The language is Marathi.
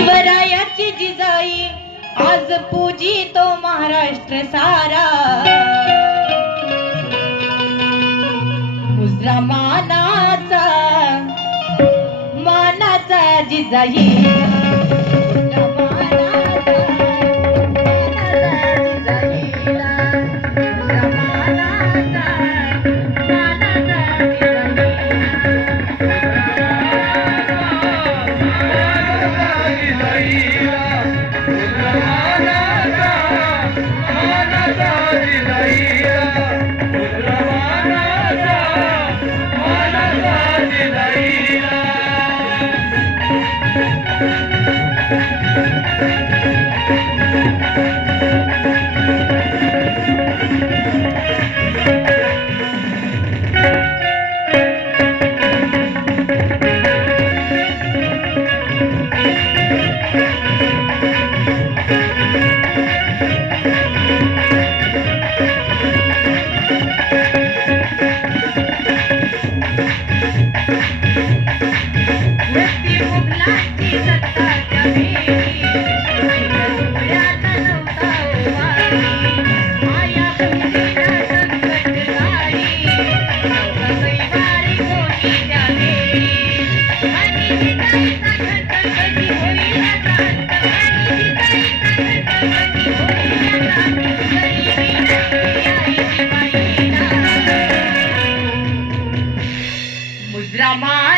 शिवरायाची जिजाई आज पूजी तो महाराष्ट्र सारा. मुजरा मानाचा मानाचा Jijai. Thank you. I'm Rama.